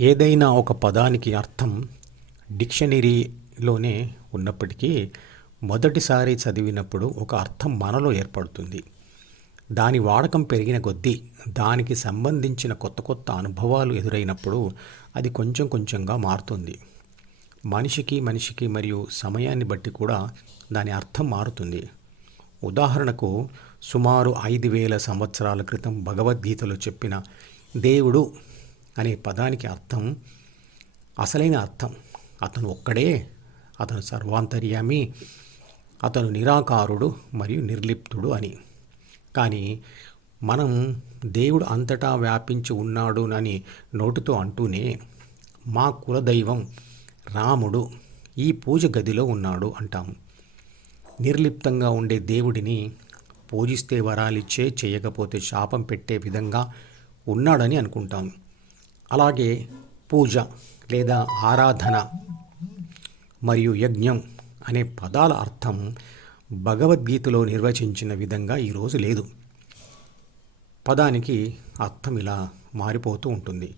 ఏదైనా ఒక పదానికి అర్థం డిక్షనరీలోనే ఉన్నప్పటికీ మొదటిసారి చదివినప్పుడు ఒక అర్థం మనలో ఏర్పడుతుంది. దాని వాడకం పెరిగిన కొద్దీ దానికి సంబంధించిన కొత్త కొత్త అనుభవాలు ఎదురైనప్పుడు అది కొంచెం కొంచెంగా మారుతుంది. మనిషికి మనిషికి మరియు సమయాన్ని బట్టి కూడా దాని అర్థం మారుతుంది. ఉదాహరణకు సుమారు ఐదు వేల సంవత్సరాల క్రితం భగవద్గీతలో చెప్పిన దేవుడు అనే పదానికి అర్థం అసలైన అర్థం. అతను ఒక్కడే అతను సర్వాంతర్యామి అతను నిరాకారుడు మరియు నిర్లిప్తుడు అని. కానీ మనం దేవుడు అంతటా వ్యాపించి ఉన్నాడు అని నోటితో అంటూనే మా కులదైవం రాముడు ఈ పూజ గదిలో ఉన్నాడు అంటాము. నిర్లిప్తంగా ఉండే దేవుడిని పూజిస్తే వరాలిచ్చే చేయకపోతే శాపం పెట్టే విధంగా ఉన్నాడని అనుకుంటాము. అలాగే పూజ లేదా ఆరాధన మరియు యజ్ఞం అనే పదాల అర్థం భగవద్గీతలో నిర్వచించిన విధంగా ఈరోజు లేదు. పదానికి అర్థం ఇలా మారిపోతూ ఉంటుంది.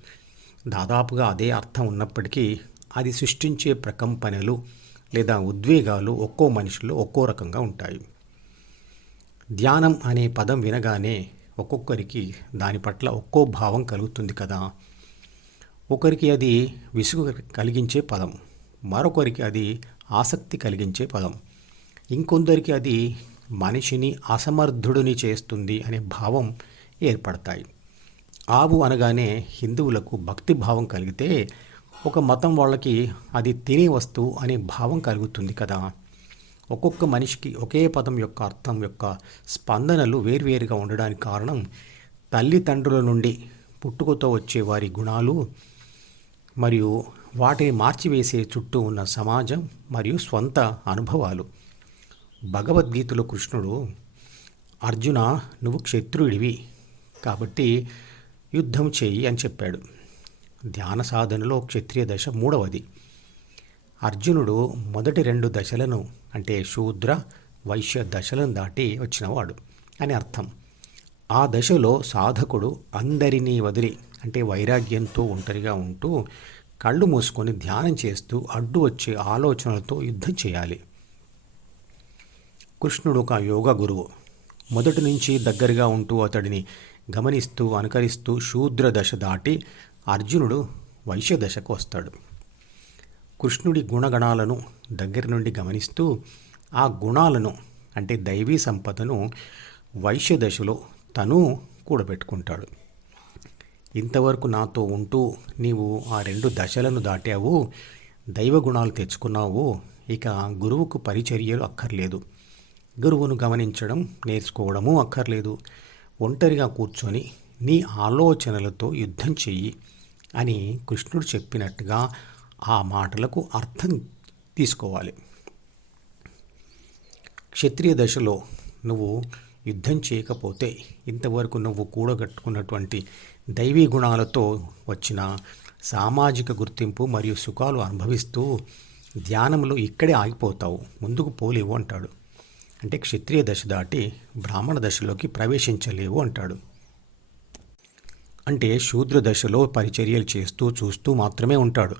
దాదాపుగా అదే అర్థం ఉన్నప్పటికీ అది సృష్టించే ప్రకంపనలు లేదా ఉద్వేగాలు ఒక్కో మనిషిలో ఒక్కో రకంగా ఉంటాయి. ధ్యానం అనే పదం వినగానే ఒక్కొక్కరికి దాని పట్ల ఒక్కో భావం కలుగుతుంది కదా. ఒకరికి అది విసుగు కలిగించే పదం మరొకరికి అది ఆసక్తి కలిగించే పదం. ఇంకొందరికి అది మనిషిని అసమర్థుడిని చేస్తుంది అనే భావం ఏర్పడతాయి. ఆవు అనగానే హిందువులకు భక్తి భావం కలిగితే ఒక మతం వాళ్ళకి అది తినే వస్తువు అనే భావం కలుగుతుంది కదా. ఒక్కొక్క మనిషికి ఒకే పదం యొక్క అర్థం యొక్క స్పందనలు వేర్వేరుగా ఉండడానికి కారణం తల్లిదండ్రుల నుండి పుట్టుకతో వచ్చే వారి గుణాలు మరియు వాటిని మార్చివేసే చుట్టూ ఉన్న సమాజం మరియు స్వంత అనుభవాలు. భగవద్గీతలో కృష్ణుడు అర్జున నువ్వు క్షత్రుడివి కాబట్టి యుద్ధం చేయి అని చెప్పాడు. ధ్యాన సాధనలో క్షత్రియ దశ మూడవది. అర్జునుడు మొదటి రెండు దశలను అంటే శూద్ర వైశ్య దశలను దాటి వచ్చినవాడు అని అర్థం. ఆ దశలో సాధకుడు అందరినీ వదిలి అంటే వైరాగ్యంతో ఒంటరిగా ఉంటూ కళ్ళు మూసుకొని ధ్యానం చేస్తూ అడ్డు వచ్చే ఆలోచనలతో యుద్ధం చేయాలి. కృష్ణుడు ఒక యోగా గురువు. మొదటి నుంచి దగ్గరగా ఉంటూ అతడిని గమనిస్తూ అనుకరిస్తూ శూద్ర దశ దాటి అర్జునుడు వైశ్య దశకు వస్తాడు. కృష్ణుడి గుణగణాలను దగ్గర నుండి గమనిస్తూ ఆ గుణాలను అంటే దైవీ సంపదను వైశ్య దశలో తను కూడబెట్టుకుంటాడు. ఇంతవరకు నాతో ఉంటూ నీవు ఆ రెండు దశలను దాటావు. దైవ గుణాలు తెచ్చుకున్నావు. ఇక గురువుకు పరిచర్యలు అక్కర్లేదు. గురువును గమనించడం నేర్చుకోవడము అక్కర్లేదు. ఒంటరిగా కూర్చొని నీ ఆలోచనలతో యుద్ధం చెయ్యి అని కృష్ణుడు చెప్పినట్టుగా ఆ మాటలకు అర్థం తీసుకోవాలి. క్షత్రియ దశలో నువ్వు యుద్ధం చేయకపోతే ఇంతవరకు నువ్వు కూడగట్టుకున్నటువంటి దైవీ గుణాలతో వచ్చిన సామాజిక గుర్తింపు మరియు సుఖాలు అనుభవిస్తూ ధ్యానంలో ఇక్కడే ఆగిపోతావు. ముందుకు పోలేవు అంటాడు. అంటే క్షత్రియ దశ దాటి బ్రాహ్మణ దశలోకి ప్రవేశించలేవు అంటాడు. అంటే శూద్ర దశలో పరిచర్యలు చేస్తూ చూస్తూ మాత్రమే ఉంటాడు.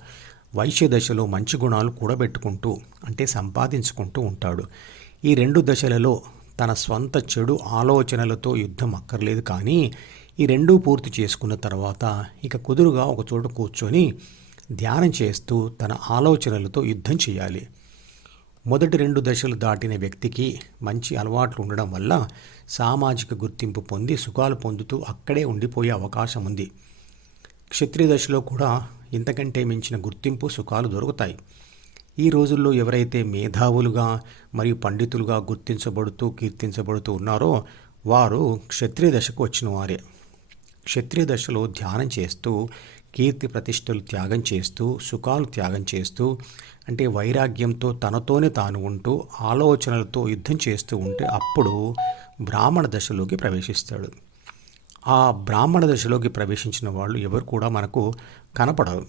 వైశ్య దశలో మంచి గుణాలు కూడబెట్టుకుంటూ అంటే సంపాదించుకుంటూ ఉంటాడు. ఈ రెండు దశలలో తన స్వంత చెడు ఆలోచనలతో యుద్ధం అక్కర్లేదు కానీ ఈ రెండూ పూర్తి చేసుకున్న తర్వాత ఇక కుదురుగా ఒక చోట కూర్చొని ధ్యానం చేస్తూ తన ఆలోచనలతో యుద్ధం చేయాలి. మొదటి రెండు దశలు దాటిన వ్యక్తికి మంచి అలవాట్లు ఉండడం వల్ల సామాజిక గుర్తింపు పొంది సుఖాలు పొందుతూ అక్కడే ఉండిపోయే అవకాశం ఉంది. క్షత్రియ దశలో కూడా ఇంతకంటే మించిన గుర్తింపు సుఖాలు దొరుకుతాయి. ఈ రోజుల్లో ఎవరైతే మేధావులుగా మరియు పండితులుగా గుర్తించబడుతూ కీర్తించబడుతూ ఉన్నారో వారు క్షత్రియ దశకు వచ్చిన వారే. క్షత్రియ దశలో ధ్యానం చేస్తూ కీర్తి ప్రతిష్టలు త్యాగం చేస్తూ సుఖాలు త్యాగం చేస్తూ అంటే వైరాగ్యంతో తనతోనే తాను ఉంటూ ఆలోచనలతో యుద్ధం చేస్తూ ఉంటే అప్పుడు బ్రాహ్మణ దశలోకి ప్రవేశిస్తాడు. ఆ బ్రాహ్మణ దశలోకి ప్రవేశించిన వాళ్ళు ఎవరు కూడా మనకు కనపడరు.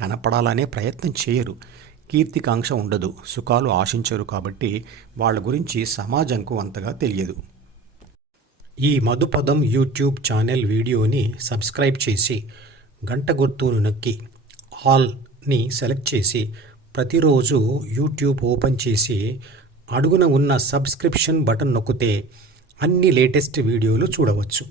కనపడాలనే ప్రయత్నం చేయరు. కీర్తికాంక్ష ఉండదు. సుఖాలు ఆశించరు కాబట్టి వాళ్ళ గురించి సమాజంకు అంతగా తెలియదు. ఈ మధుపదం యూట్యూబ్ ఛానల్ వీడియోని సబ్స్క్రైబ్ చేసి గంట గుర్తును నొక్కి హాల్ని సెలెక్ట్ చేసి ప్రతిరోజు యూట్యూబ్ ఓపెన్ చేసి అడుగున ఉన్న సబ్స్క్రిప్షన్ బటన్ నొక్కితే అన్ని లేటెస్ట్ వీడియోలు చూడవచ్చు.